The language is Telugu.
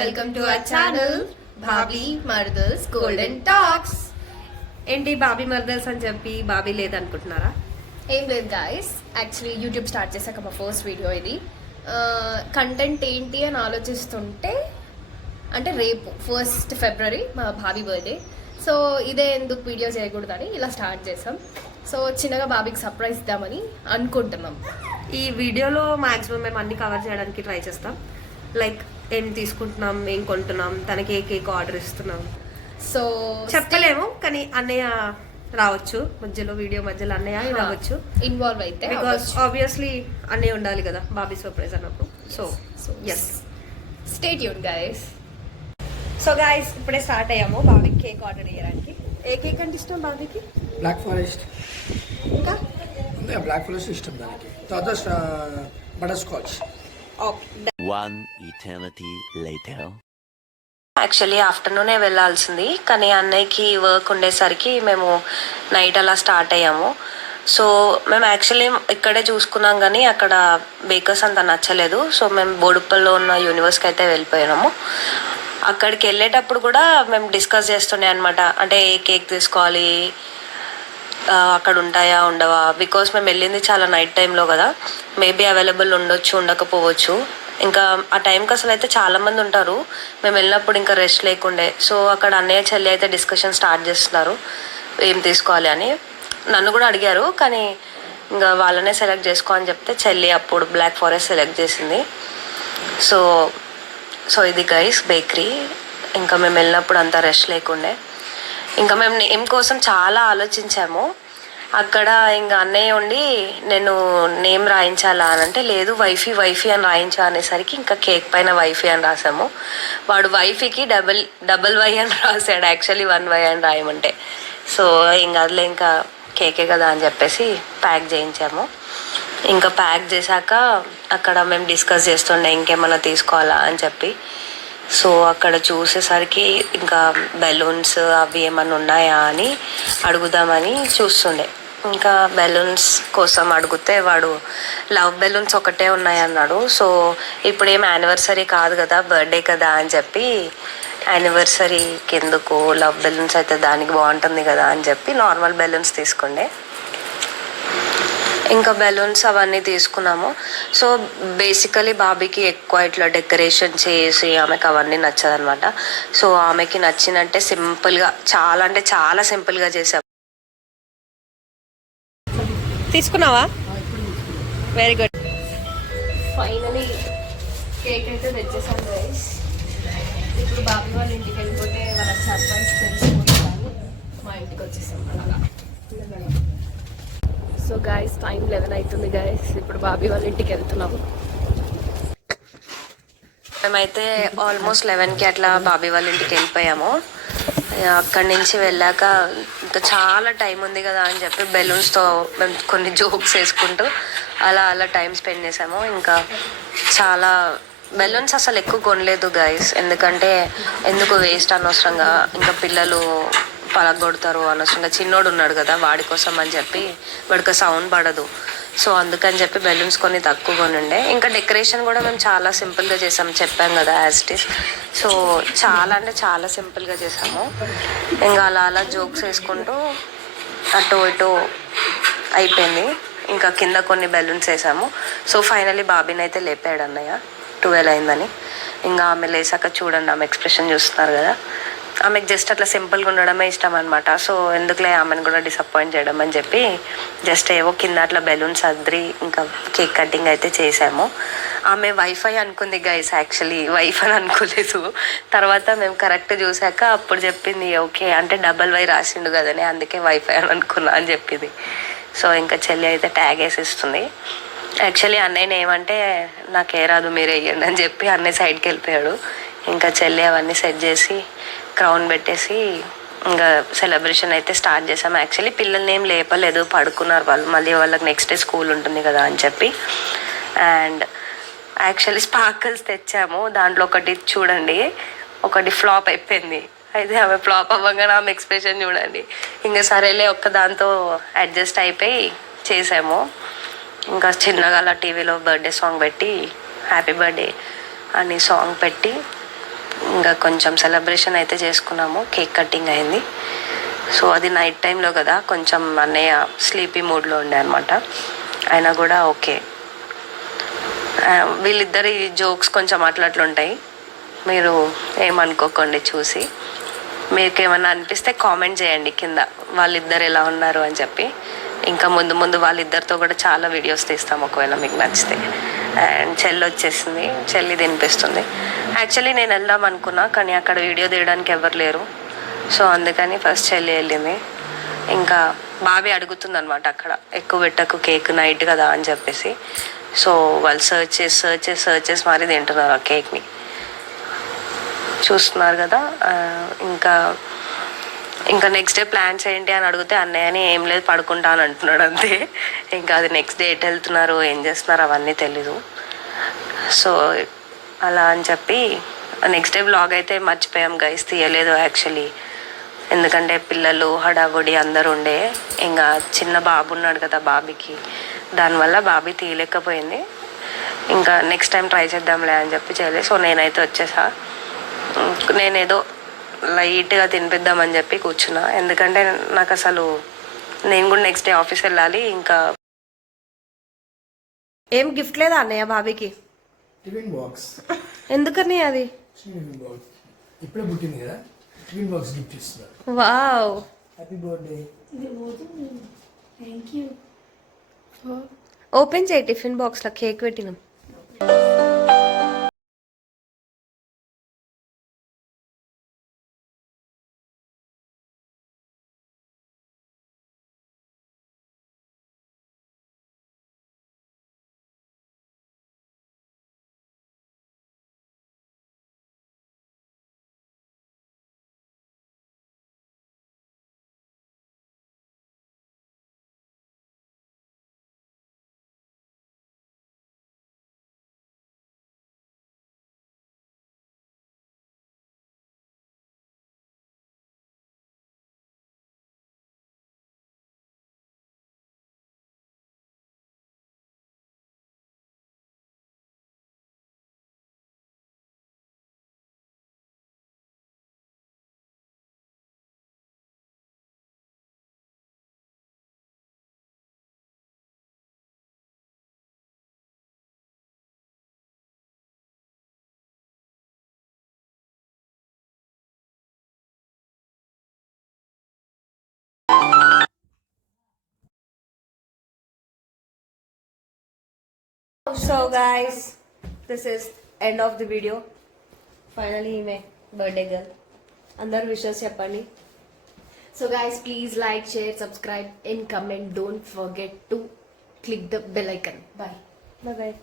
Welcome to our channel Bobby మర్దల్స్ గోల్డెన్ టాక్స్. ఏంటి బాబీ మర్దల్స్ అని చెప్పి బాబీ లేదనుకుంటున్నారా? ఏం లేదు గాయస్, యాక్చువల్లీ యూట్యూబ్ స్టార్ట్ చేశాక మా ఫస్ట్ వీడియో ఇది. కంటెంట్ ఏంటి అని ఆలోచిస్తుంటే అంటే రేపు 1st February మా బాబీ బర్త్డే. సో ఇదే ఎందుకు వీడియో చేయకూడదని ఇలా స్టార్ట్ చేసాం. సో చిన్నగా బాబీకి సర్ప్రైజ్ ఇద్దామని అనుకుంటున్నాం. ఈ వీడియోలో మ్యాక్సిమం మేము అన్ని కవర్ చేయడానికి ట్రై చేస్తాం. లైక్ ఏం తీసుకుంటున్నాం, ఏం కొంటున్నాం, తనకి ఏ కేక్ ఆర్డర్ ఇస్తున్నాం, సో చెప్పలేము. కానీ అన్నయ్య రావచ్చు మధ్యలో, వీడియో మధ్యలో అన్నయ్య రావచ్చు, ఇన్వాల్వ్ అయితే. బికాస్ ఆబ్వియస్లీ అన్నయ్య ఉండాలి కదా బాబీ సర్ప్రైజ్ అన్నప్పుడు. So yes, stay tune guys. So guys ఇప్పుడే స్టార్ట్ అయ్యాము బాబీకి కేక్ ఆర్డర్ చేయడానికి. ఏ కేక్ అంటే ఇష్టం బాబీకి? Black forest. ఇంకా బ్లాక్ ఫారెస్ట్ ఇష్టం దానికి. తర్వాత butterscotch. One eternity later. Actually ఆఫ్టర్నూనే వెళ్ళాల్సింది, కానీ అన్నయ్యకి వర్క్ ఉండేసరికి మేము నైట్ అలా స్టార్ట్ అయ్యాము. సో మేము యాక్చువల్లీ ఇక్కడే చూసుకున్నాం, కానీ అక్కడ బేకర్స్ అంత నచ్చలేదు. సో మేము బోడుప్పల్లో ఉన్న యూనివర్స్కి అయితే వెళ్ళిపోయినాము. అక్కడికి వెళ్ళేటప్పుడు కూడా మేము డిస్కస్ చేస్తుండే అనమాట, అంటే ఏ కేక్ తీసుకోవాలి, అక్కడ ఉంటాయా ఉండవా. బికాస్ మేము వెళ్ళింది చాలా నైట్ టైంలో కదా, మేబీ అవైలబుల్ ఉండొచ్చు ఉండకపోవచ్చు. ఇంకా ఆ టైంకి అసలు అయితే చాలామంది ఉంటారు. మేము వెళ్ళినప్పుడు ఇంకా రెస్ట్ లేకుండే. సో అక్కడ అన్నయ్య చెల్లి అయితే డిస్కషన్ స్టార్ట్ చేస్తున్నారు ఏం తీసుకోవాలి అని. నన్ను కూడా అడిగారు, కానీ ఇంకా వాళ్ళనే సెలెక్ట్ చేసుకో అని చెప్తే చెల్లి అప్పుడు బ్లాక్ ఫారెస్ట్ సెలెక్ట్ చేసింది. సో ఇది గైస్ బేకరీ. ఇంకా మేము వెళ్ళినప్పుడు అంత రెస్ట్ లేకుండే. ఇంకా మేము నేమ్ కోసం చాలా ఆలోచించాము. అక్కడ ఇంకా అన్నయ్య ఉండి నేను నేమ్ రాయించాలా అని అంటే, లేదు వైఫీ అని రాయించా అనేసరికి ఇంకా కేక్ పైన వైఫీ అని రాసాము. వాడు వైఫీకి డబల్ వై అని రాశాడు, యాక్చువల్లీ 1Y అని రాయమంటే. సో ఇంకా అదిలే, ఇంకా కేకే కదా అని చెప్పేసి ప్యాక్ చేయించాము. ఇంకా ప్యాక్ చేశాక అక్కడ మేము డిస్కస్ చేస్తుండే ఇంకేమైనా తీసుకోవాలా అని చెప్పి. సో అక్కడ చూసేసరికి ఇంకా బెలూన్స్ అవి ఏమన్నా ఉన్నాయా అని అడుగుదామని చూస్తుండే. ఇంకా బెలూన్స్ కోసం అడిగితే వాడు లవ్ బెలూన్స్ ఒకటే ఉన్నాయన్నాడు. సో ఇప్పుడు ఏం యానివర్సరీ కాదు కదా, బర్త్డే కదా అని చెప్పి యానివర్సరీకి ఎందుకు, లవ్ బెలూన్స్ అయితే దానికి బాగుంటుంది కదా అని చెప్పి నార్మల్ బెలూన్స్ తీసుకుండే. ఇంకా బెలూన్స్ అవన్నీ తీసుకున్నాము. సో బేసికలీ బాబీకి ఎక్కువ ఇట్లా డెకరేషన్ చేసి ఆమెకు అవన్నీ నచ్చదనమాట. సో ఆమెకి నచ్చినట్టే సింపుల్గా, చాలా అంటే చాలా సింపుల్గా చేసాం. తీసుకున్నావా? Very good. ఫైనలీ కేక్ అయితే తెచ్చేసాను గైస్. ఇప్పుడు బాబీ వాళ్ళ ఇంటికి వెళ్ళిపోతే వాళ్ళకి సర్ప్రైజ్ తెలుసుకుంటాను. మా ఇంటికి వచ్చేసాం అలాగా. సో గైస్ టైం 11 అవుతుంది గైస్. ఇప్పుడు బాబీ వాళ్ళ ఇంటికి వెళ్తున్నాము. మేమైతే ఆల్మోస్ట్ 11కి అట్లా బాబీ వాళ్ళ ఇంటికి వెళ్ళిపోయాము. అక్కడి నుంచి వెళ్ళాక ఇంకా చాలా టైం ఉంది కదా అని చెప్పి బెలూన్స్తో మేము కొన్ని జోక్స్ వేసుకుంటూ అలా టైం స్పెండ్ చేసాము. ఇంకా చాలా బెలూన్స్ అసలు ఎక్కువ కొనలేదు గైస్, ఎందుకంటే ఎందుకు వేస్ట్ అనవసరంగా, ఇంకా పిల్లలు పలగొడతారు అనవసరంగా. చిన్నోడు ఉన్నాడు కదా, వాడి కోసం అని చెప్పి, వాడికి సౌండ్ పడదు. సో అందుకని చెప్పి బెలూన్స్ కొన్ని తక్కువ కొనుండే. ఇంకా డెకరేషన్ కూడా మేము చాలా సింపుల్గా చేసాం, చెప్పాం కదా యాజ్ ఇట్ ఈస్. సో చాలా అంటే చాలా సింపుల్గా చేసాము. ఇంకా అలా జోక్స్ వేసుకుంటూ అటు ఇటు అయిపోయింది. ఇంకా కింద కొన్ని బెలూన్స్ వేసాము. సో ఫైనలీ బాబీని అయితే లేపాడు అన్నయ్య, 12 అయిందని. ఇంకా ఆమె లేసాక చూడండి, ఆమె ఎక్స్ప్రెషన్ చూస్తున్నారు కదా, ఆమెకు జస్ట్ అట్లా సింపుల్గా ఉండడమే ఇష్టం అనమాట. సో ఎందుకులే ఆమెను కూడా డిసప్పాయింట్ చేయడం అని చెప్పి జస్ట్ ఏవో కింద అట్లా బెలూన్స్ అద్రి ఇంకా కేక్ కటింగ్ అయితే చేసాము. ఆమె వైఫై అనుకుంది గైస్, యాక్చువల్లీ వైఫ్ అని అనుకోలేదు. తర్వాత మేము కరెక్ట్ చూసాక అప్పుడు చెప్పింది, ఓకే అంటే డబల్ Y రాసిండు కదనే, అందుకే వైఫై అని అనుకున్నా అని చెప్పింది. సో ఇంకా చెల్లి అయితే ట్యాగ్ వేసిస్తుంది. యాక్చువల్లీ అన్నయ్యని ఏమంటే నాకే రాదు మీరే వేయండి అని చెప్పి అన్నయ్య సైడ్కి వెళ్ళిపోయాడు. ఇంకా చెల్లి అవన్నీ సెట్ చేసి క్రౌన్ పెట్టేసి ఇంకా సెలబ్రేషన్ అయితే స్టార్ట్ చేసాము. యాక్చువల్లీ పిల్లల్ని ఏం లేపలేదు, పడుకున్నారు వాళ్ళు, మళ్ళీ వాళ్ళకి నెక్స్ట్ డే స్కూల్ ఉంటుంది కదా అని చెప్పి. అండ్ యాక్చువల్లీ స్పార్కిల్స్ తెచ్చాము, దాంట్లో ఒకటి చూడండి, ఒకటి ఫ్లాప్ అయిపోయింది. అయితే ఆమె ఫ్లాప్ అవ్వగానే ఆమె ఎక్స్ప్రెషన్ చూడండి. ఇంకా సరేలే ఒక్క దాంతో అడ్జస్ట్ అయిపోయి చేసాము. ఇంకా చిన్నగా అలా టీవీలో బర్త్డే సాంగ్ పెట్టి హ్యాపీ బర్త్డే అని సాంగ్ పెట్టి ఇంకా కొంచెం సెలబ్రేషన్ అయితే చేసుకున్నాము, కేక్ కటింగ్ అయింది. సో అది నైట్ టైంలో కదా, కొంచెం అన్నయ్య స్లీపీ మూడ్లో ఉండే అనమాట. అయినా కూడా ఓకే. వీళ్ళిద్దరి జోక్స్ కొంచెం అట్లుంటాయి, మీరు ఏమనుకోకండి చూసి. మీకు ఏమన్నా అనిపిస్తే కామెంట్ చేయండి కింద, వాళ్ళిద్దరు ఎలా ఉన్నారు అని చెప్పి. ఇంకా ముందు ముందు వాళ్ళిద్దరితో కూడా చాలా వీడియోస్ తీస్తాం ఒకవేళ మీకు నచ్చితే. అండ్ చెల్లి వచ్చేసింది, చెల్లి తినిపిస్తుంది. యాక్చువల్లీ నేను వెళ్దాం అనుకున్నా, కానీ అక్కడ వీడియో తీయడానికి ఎవరు లేరు. సో అందుకని ఫస్ట్ చెల్లి వెళ్ళింది. ఇంకా బాబీ అడుగుతుంది అనమాట అక్కడ, ఎక్కువ పెట్టకు కేక్ నైట్ కదా అని చెప్పేసి. సో వాళ్ళు సర్చ్ చేసి మరీ తింటున్నారు ఆ కేక్ని, చూస్తున్నారు కదా. ఇంకా నెక్స్ట్ డే ప్లాన్స్ ఏంటి అని అడిగితే అన్నయ్యని ఏం లేదు పడుకుంటా అని అంటున్నాడు అంతే. ఇంకా అది నెక్స్ట్ డే ఎటు వెళ్తున్నారు ఏం చేస్తున్నారు అవన్నీ తెలీదు. సో అలా అని చెప్పి నెక్స్ట్ డే వ్లాగ్ అయితే మర్చిపోయాం గైస్, తీయలేదు యాక్చువల్లీ. ఎందుకంటే పిల్లలు హడావుడి అందరు ఉండే, ఇంకా చిన్న బాబు ఉన్నాడు కదా బాబీకి, దానివల్ల బాబీ తీయలేకపోయింది. ఇంకా నెక్స్ట్ టైం ట్రై చేద్దాంలే అని చెప్పి చేయలేదు. సో నేనైతే వచ్చేసా. నేనేదో లైట్గా తినిపిద్దామని చెప్పి కూర్చున్నా, ఎందుకంటే నాకు అసలు నేను కూడా నెక్స్ట్ డే ఆఫీస్ వెళ్ళాలి. ఇంకా ఏం గిఫ్ట్ లేదా అన్నయ్య బాబీకి? Tiffin box. ఎందుకని అది? టిఫిన్ బాక్స్ ఇప్పుడే పుట్టింది కదా, టిఫిన్ బాక్స్ గిఫ్ట్ ఇస్తున్నారు. Wow, happy birthday. Thank you. Open చేయి, టిఫిన్ బాక్స్లో కేక్ పెట్టినాం. So guys, this is end of the video. Finally ఈమె బర్త్డే గర్ల్. అందరు విషెస్ చెప్పండి. So guys, please like, share, subscribe and comment. Don't forget to click the bell icon. Bye. Bye bye.